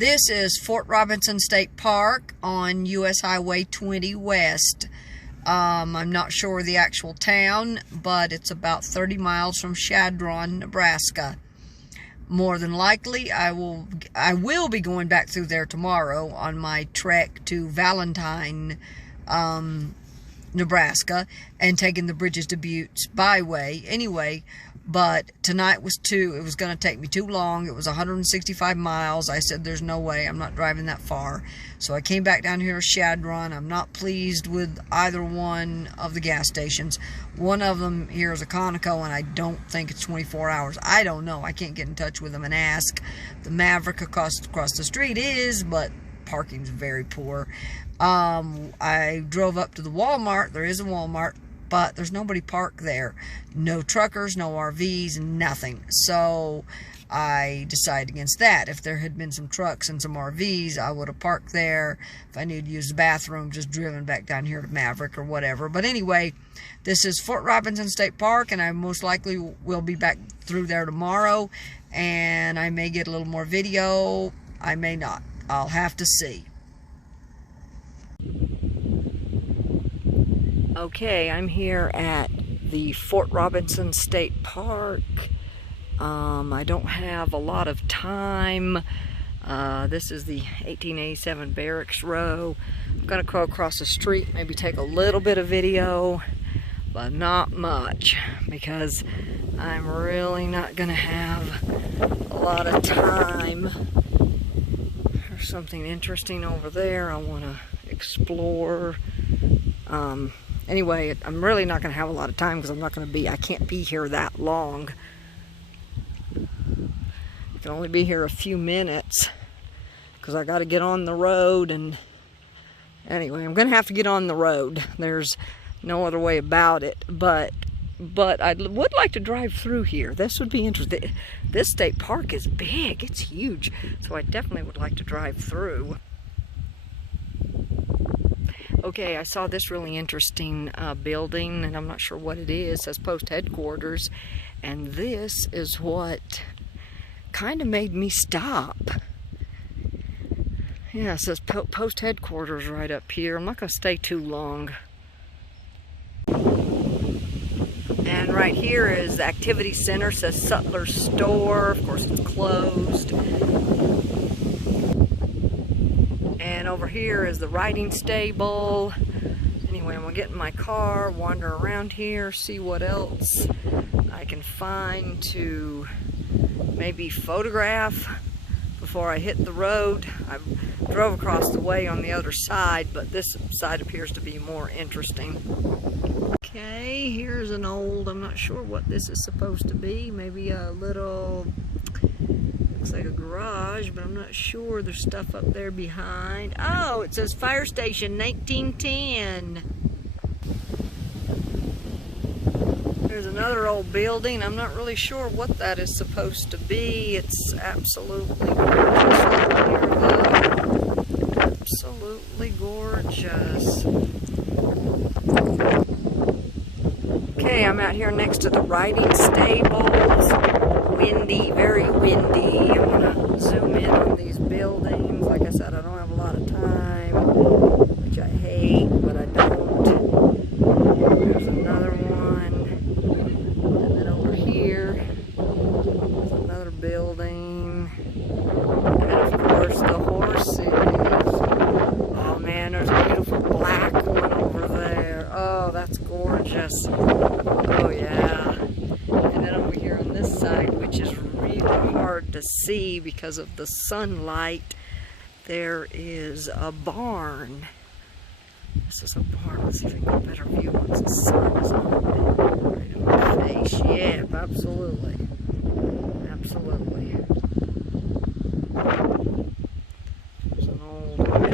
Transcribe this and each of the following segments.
This is Fort Robinson State Park on US Highway 20 West. I'm not sure the actual town, but it's about 30 miles from Chadron, Nebraska. More than likely, I will be going back through there tomorrow on my trek to Valentine, Nebraska, and taking the Bridges to Buttes byway anyway. But tonight it was going to take me too long. It was 165 miles. I said, there's no way, I'm not driving that far. So I came back down here to Chadron. I'm not pleased with either one of the gas stations. One of them here is a Conoco, and I don't think it's 24 hours. I don't know. I can't get in touch with them and ask. The Maverick across the street is, but parking's very poor. I drove up to the Walmart. There is a Walmart, but there's nobody parked there. No truckers, no RVs, nothing. So I decided against that. If there had been some trucks and some RVs, I would have parked there. If I needed to use the bathroom, just driven back down here to Maverick or whatever. But anyway, this is Fort Robinson State Park, and I most likely will be back through there tomorrow. And I may get a little more video. I may not. I'll have to see. Okay, I'm here at the Fort Robinson State Park. I don't have a lot of time. This is the 1887 Barracks Row. I'm going to go across the street, maybe take a little bit of video, but not much, because I'm really not going to have a lot of time. There's something interesting over there I want to explore. Anyway, I'm really not going to have a lot of time because I can't be here that long. I can only be here a few minutes because I got to get on the road. And anyway, I'm going to have to get on the road. There's no other way about it. But I would like to drive through here. This would be interesting. This state park is big. It's huge. So I definitely would like to drive through. Okay, I saw this really interesting building, and I'm not sure what it is. It says post headquarters, and this is what kind of made me stop. Yeah, it says post headquarters right up here. I'm not going to stay too long. And right here is the activity center. It says Sutler Store. Of course, it's closed. And over here is the riding stable. Anyway, I'm gonna get in my car, wander around here, see what else I can find to maybe photograph before I hit the road. I drove across the way on the other side, but this side appears to be more interesting. Okay, here's an old, I'm not sure what this is supposed to be. Maybe a little, looks like a garage, but I'm not sure. There's stuff up there behind. Oh, it says Fire Station 1910. There's another old building. I'm not really sure what that is supposed to be. It's absolutely gorgeous. Absolutely gorgeous. Okay, I'm out here next to the riding stables. Windy, very windy. I'm gonna zoom in on these buildings. Like I said, I don't have a lot of time, which I hate, but I don't. There's another one. And then over here, there's another building. And of course, the horses. Oh man, there's a beautiful black one over there. Oh, that's gorgeous. Oh yeah. And then over here on this side, which is really hard to see because of the sunlight, there is a barn. This is a barn. Let's see if I can get a better view once the sun is on it. Right in my face. Yep, absolutely. Absolutely. There's an old building.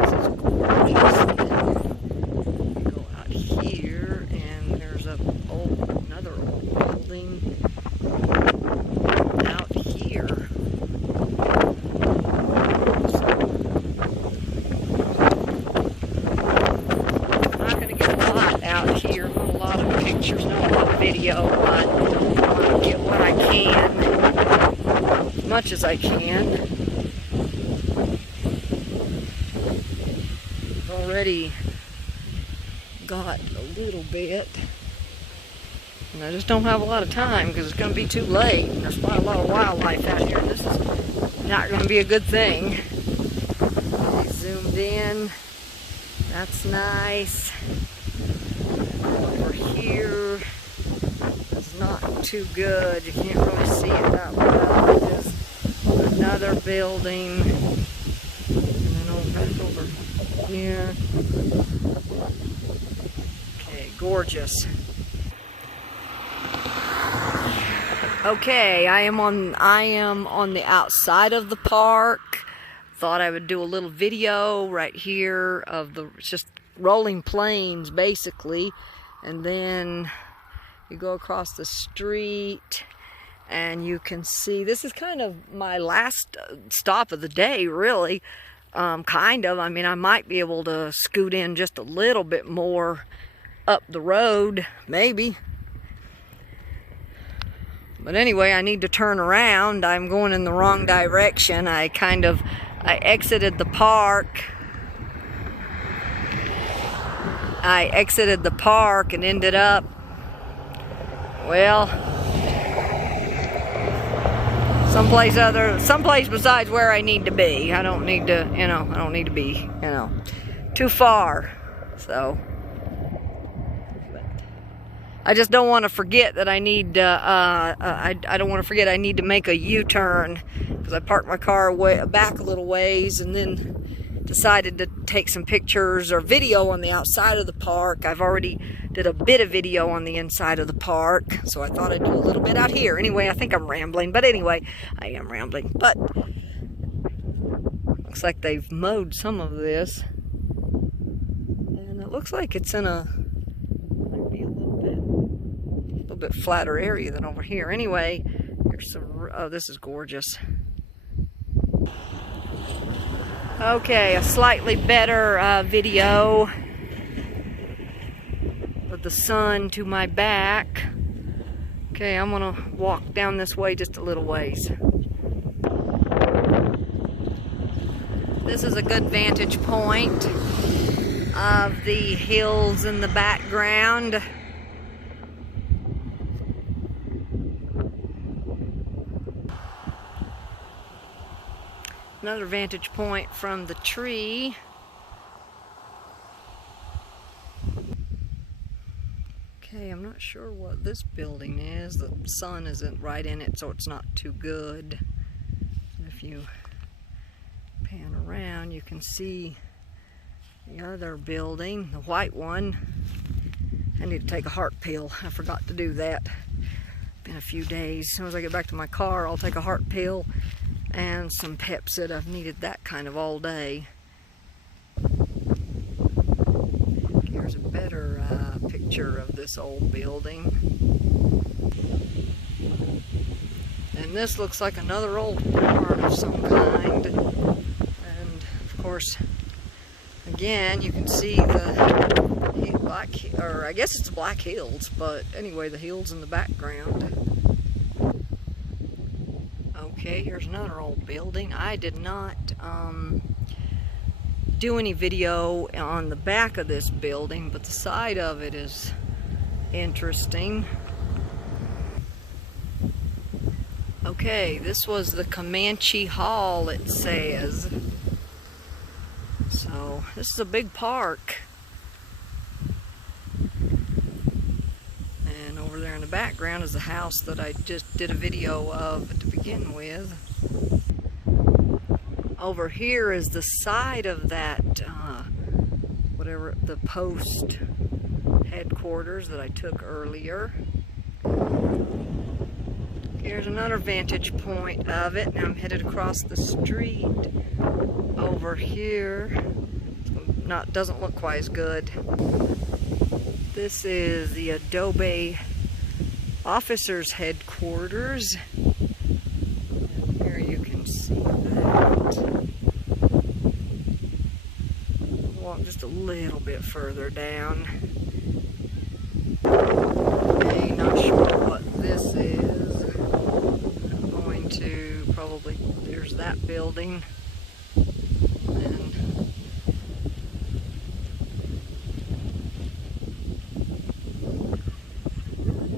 This is gorgeous. We go out here, and there's another old building out here. I'm not going to get a lot out here, not a lot of pictures, not a lot of video, but I want to get what I can. as much as I can. I've already got a little bit, and I just don't have a lot of time because it's going to be too late. And there's quite a lot of wildlife out here. This is not going to be a good thing. Okay, zoomed in. That's nice. Over here is not too good. You can't really see it that well. There's another building. And then back over here. Okay, gorgeous. Okay, I am on the outside of the park. Thought I would do a little video right here of just rolling plains basically, and then you go across the street and you can see this is kind of my last stop of the day, really. Kind of. I mean, I might be able to scoot in just a little bit more up the road, maybe. But anyway, I need to turn around. I'm going in the wrong direction. I exited the park. I exited the park and ended up, well, someplace besides where I need to be. I don't need to, I don't need to be, too far. So, I just don't want to forget that I need, I don't want to forget I need to make a U-turn, because I parked my car back a little ways and then decided to take some pictures or video on the outside of the park. I've already did a bit of video on the inside of the park, so I thought I'd do a little bit out here. Anyway, I think I'm rambling, but anyway, I am rambling. But looks like they've mowed some of this, and it looks like it's in maybe a little bit flatter area than over here. Anyway, here's some, oh, this is gorgeous. Okay, a slightly better video with the sun to my back. Okay, I'm gonna walk down this way just a little ways. This is a good vantage point of the hills in the background. Another vantage point from the tree. Okay, I'm not sure what this building is. The sun isn't right in it, so it's not too good. If you pan around, you can see the other building, the white one. I need to take a heart pill. I forgot to do that. Been a few days. As soon as I get back to my car, I'll take a heart pill and some Pepsid. I've needed that kind of all day. Here's a better picture of this old building. And this looks like another old barn of some kind. And of course, again, you can see the black, or I guess it's Black Hills, but anyway, the hills in the background. Okay, here's another old building. I did not do any video on the back of this building, but the side of it is interesting. Okay, this was the Comanche Hall, it says. So, this is a big park. And over there in the background is the house that I just did a video of to begin with. Over here is the side of that, whatever, the post headquarters that I took earlier. Here's another vantage point of it. Now I'm headed across the street over here. Doesn't look quite as good. This is the Adobe officers headquarters. And here you can see that. Walk just a little bit further down. Okay, not sure what this is. I'm going to Probably there's that building. And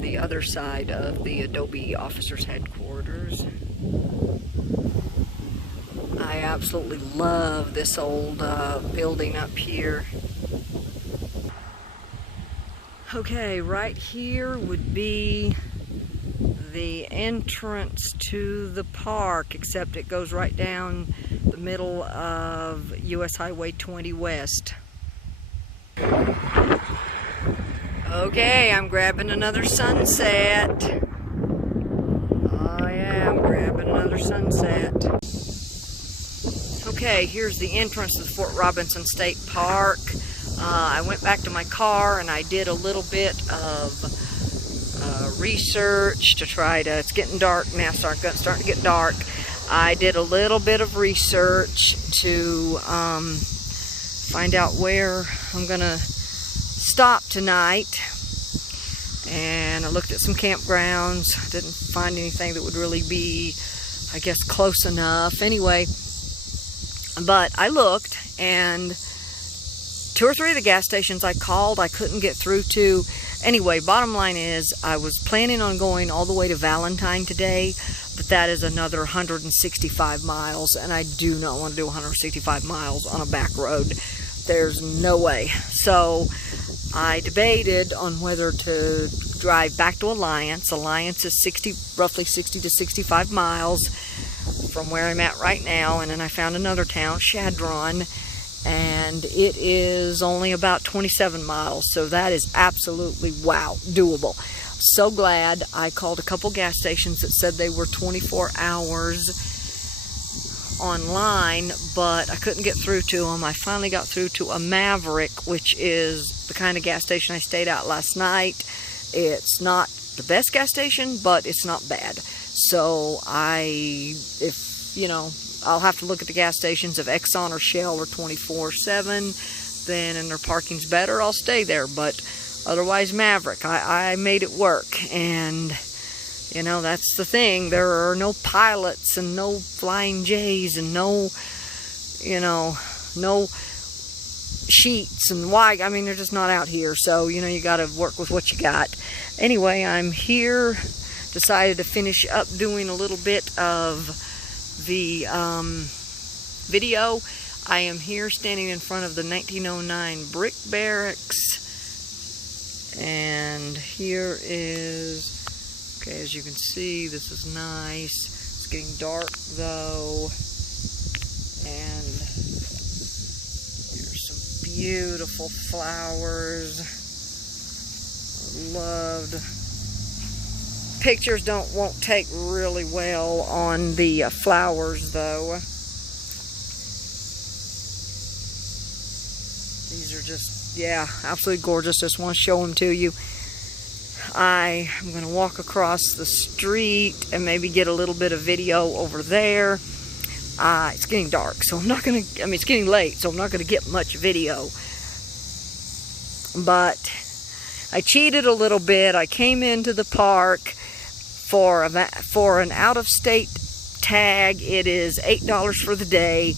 the other side of the Adobe officers headquarters. I absolutely love this old building up here. Okay, right here would be the entrance to the park, except it goes right down the middle of US Highway 20 West. Okay, I'm grabbing another sunset. Oh yeah, I'm grabbing another sunset. Okay, here's the entrance to the Fort Robinson State Park. I went back to my car and I did a little bit of research to try to, it's getting dark now, starting to get dark. I did a little bit of research to find out where I'm gonna stop tonight, and I looked at some campgrounds. Didn't find anything that would really be, I guess, close enough anyway, but I looked, and 2 or 3 of the gas stations I called I couldn't get through to. Anyway, bottom line is I was planning on going all the way to Valentine today, but that is another 165 miles, and I do not want to do 165 miles on a back road. There's no way. So I debated on whether to drive back to Alliance. Alliance is roughly 60 to 65 miles from where I'm at right now, and then I found another town, Chadron, and it is only about 27 miles, so that is absolutely, wow, doable. So glad I called a couple gas stations that said they were 24 hours online, but I couldn't get through to them. I finally got through to a Maverick, which is the kind of gas station I stayed at last night. It's not the best gas station, but it's not bad. So I'll have to look at the gas stations. If Exxon or Shell are 24/7, then and their parking's better, I'll stay there. But otherwise, Maverick, I made it work. And that's the thing. There are no pilots and no Flying J's and no sheets and why. I mean, they're just not out here. So you got to work with what you got. Anyway, I'm here. Decided to finish up doing a little bit of the video. I am here standing in front of the 1909 brick barracks, and here is, okay, as you can see, this is nice. It's getting dark though, and here's some beautiful flowers. Loved. Pictures won't take really well on the flowers though. These are just, yeah, absolutely gorgeous. Just want to show them to you. I am going to walk across the street and maybe get a little bit of video over there. It's getting dark, so I'm not going to, it's getting late, so I'm not going to get much video. But I cheated a little bit. I came into the park for an out-of-state tag. It is $8 for the day,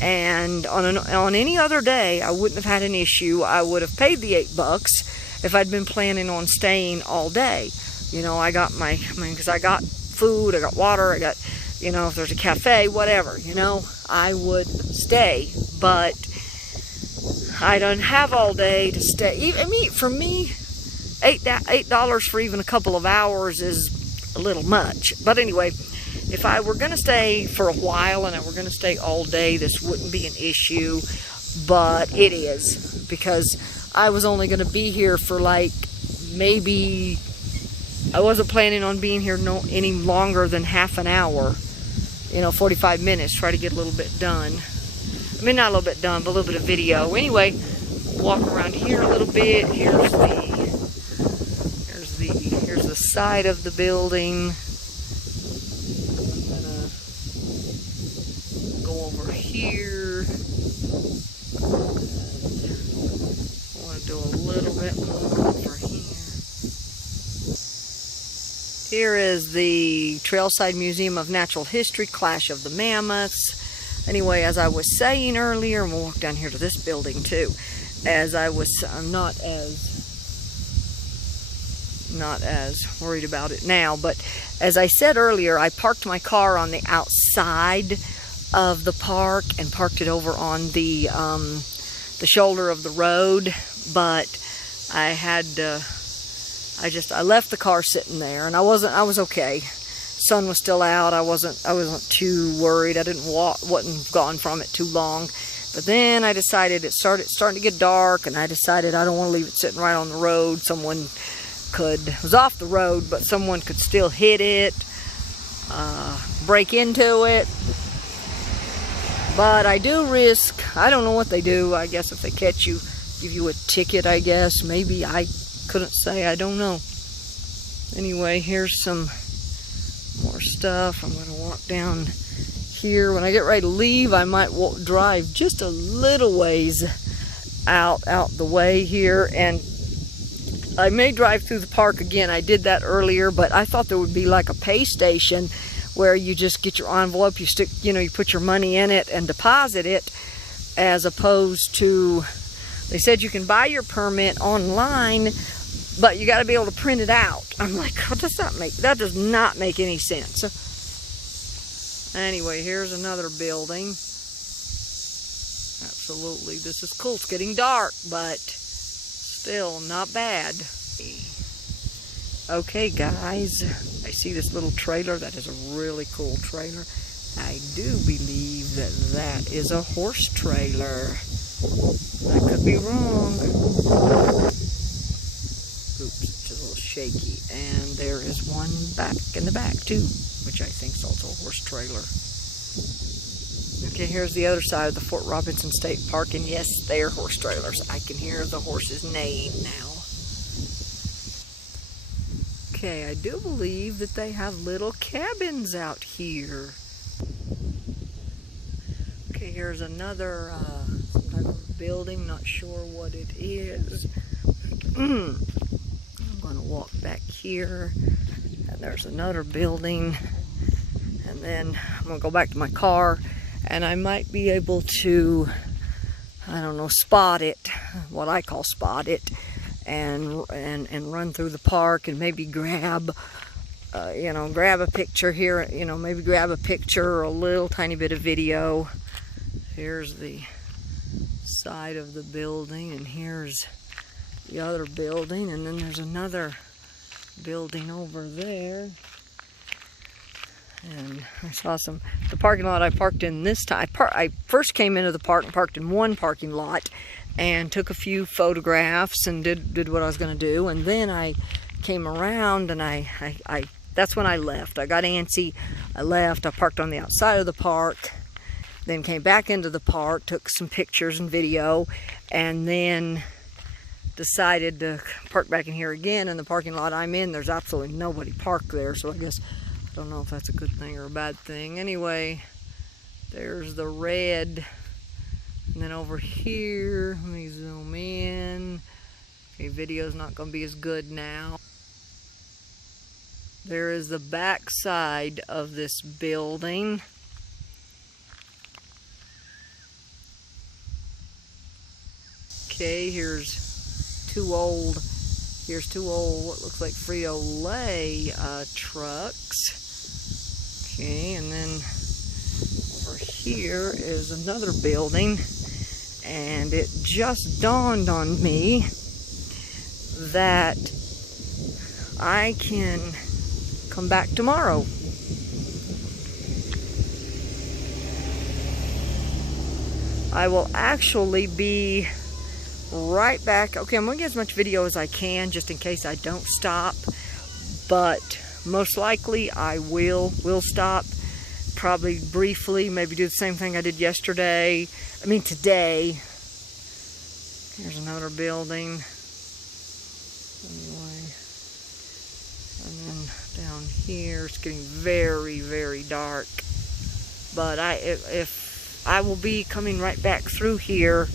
and on any other day I wouldn't have had an issue. I would have paid the $8 if I'd been planning on staying all day. I got because I got food, I got water, I got, if there's a cafe, whatever, I would stay. But I don't have all day to stay. For me, $8 for even a couple of hours is a little much. But anyway, if I were going to stay for a while and I were going to stay all day, this wouldn't be an issue. But it is, because I was only going to be here for maybe, I wasn't planning on being here any longer than half an hour, 45 minutes, try to get a little bit done. Not a little bit done, but a little bit of video. Anyway, walk around here a little bit. Here's the side of the building. I'm gonna go over here. I want to do a little bit more over here. Here is the Trailside Museum of Natural History, Clash of the Mammoths. Anyway, as I was saying earlier, and we'll walk down here to this building too. I'm not as worried about it now, but as I said earlier, I parked my car on the outside of the park and parked it over on the shoulder of the road, but I left the car sitting there, and I was okay. Sun was still out. I wasn't too worried. I wasn't gone from it too long. But then I decided it starting to get dark, and I decided I don't want to leave it sitting right on the road. It was off the road, but someone could still hit it, break into it. But I do risk, I don't know what they do. I guess if they catch you, give you a ticket, I guess. Maybe, I couldn't say, I don't know. Anyway, here's some more stuff. I'm going to walk down here. When I get ready to leave, I might drive just a little ways out the way here, and I may drive through the park again. I did that earlier, but I thought there would be like a pay station where you just get your envelope, you put your money in it and deposit it, as opposed to, they said you can buy your permit online, but you got to be able to print it out. I'm like, what does that make? That does not make any sense. Anyway, here's another building. Absolutely, this is cool. It's getting dark, but still not bad. Okay, guys, I see this little trailer. That is a really cool trailer. I do believe that is a horse trailer. I could be wrong. Oops, it's a little shaky. And there is one back in the back too, which I think is also a horse trailer. Okay, here's the other side of the Fort Robinson State Park, and yes, they're horse trailers. I can hear the horses neighing now. Okay, I do believe that they have little cabins out here. Okay, here's another some type of building, not sure what it is. I'm going to walk back here, and there's another building, and then I'm going to go back to my car, and I might be able to, I don't know, spot it, what I call spot it, and run through the park and maybe grab a picture here, maybe grab a picture or a little tiny bit of video. Here's the side of the building, and here's the other building, and then there's another building over there. And I saw the parking lot I parked in this time. I first came into the park and parked in one parking lot and took a few photographs and did what I was going to do. And then I came around, and that's when I left. I got antsy. I left. I parked on the outside of the park, then came back into the park, took some pictures and video, and then decided to park back in here again. In the parking lot I'm in, there's absolutely nobody parked there, so I guess, I don't know if that's a good thing or a bad thing. Anyway, there's the red. And then over here, let me zoom in. Okay, video's not going to be as good now. There is the back side of this building. Okay, here's two old, what looks like Frito-Lay trucks. Okay, and then over here is another building, and it just dawned on me that I can come back tomorrow. I will actually be right back. Okay, I'm going to get as much video as I can just in case I don't stop, but most likely I will stop, probably briefly, maybe do the same thing I did today. Here's another building. Anyway, and then down here it's getting very, very dark, but I will be coming right back through here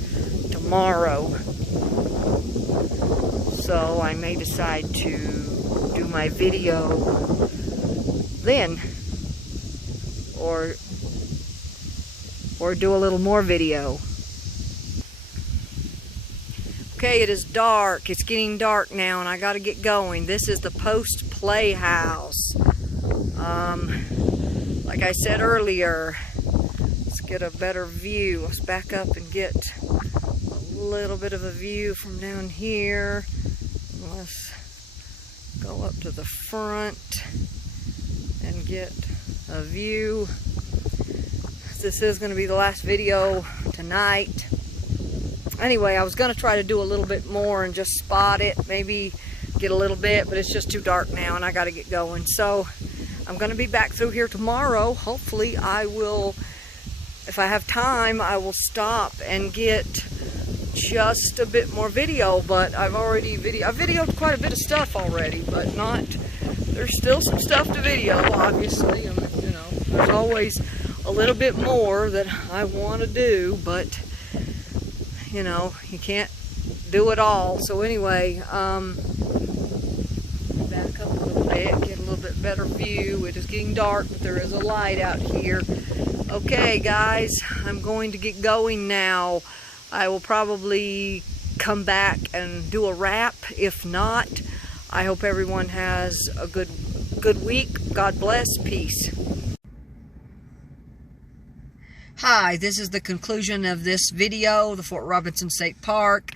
tomorrow. So I may decide to do my video then, or do a little more video. Okay, it is dark. It's getting dark now, and I got to get going. This is the Post Playhouse. Like I said earlier, let's get a better view. Let's back up and get a little bit of a view from down here. Let's go up to the front and get a view. This is going to be the last video tonight. Anyway, I was going to try to do a little bit more and just spot it, maybe get a little bit, but it's just too dark now and I got to get going. So I'm going to be back through here tomorrow. Hopefully I will, if I have time, I will stop and get just a bit more video, but I've videoed quite a bit of stuff already, but there's still some stuff to video, obviously. I mean, you know, there's always a little bit more that I want to do, but you know, you can't do it all. So anyway, back up a little bit, get a little bit better view. It is getting dark, but there is a light out here. Okay, guys, I'm going to get going now. I will probably come back and do a wrap. If not, I hope everyone has a good week. God bless. Peace. Hi, this is the conclusion of this video, the Fort Robinson State Park.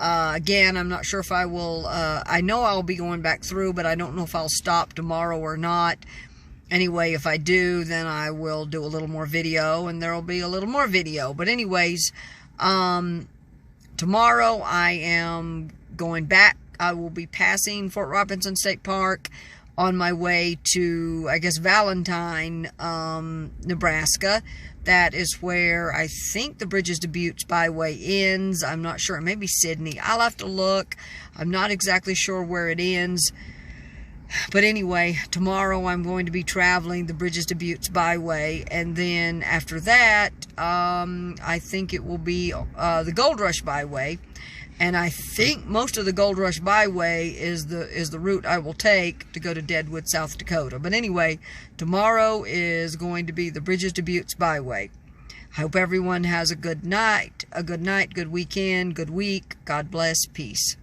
Again, I'm not sure if I will, I know I'll be going back through, but I don't know if I'll stop tomorrow or not. Anyway, if I do, then I will do a little more video, and there will be a little more video. But anyways, tomorrow I am going back. I will be passing Fort Robinson State Park on my way to, I guess, Valentine, Nebraska. That is where I think the Bridges to Buttes Byway ends. I'm not sure. It may be Sydney. I'll have to look. I'm not exactly sure where it ends. But anyway, tomorrow I'm going to be traveling the Bridges to Buttes Byway. And then after that, I think it will be the Gold Rush Byway. And I think most of the Gold Rush Byway is the route I will take to go to Deadwood, South Dakota. But anyway, tomorrow is going to be the Bridges to Buttes Byway. I hope everyone has a good night, good weekend, good week. God bless. Peace.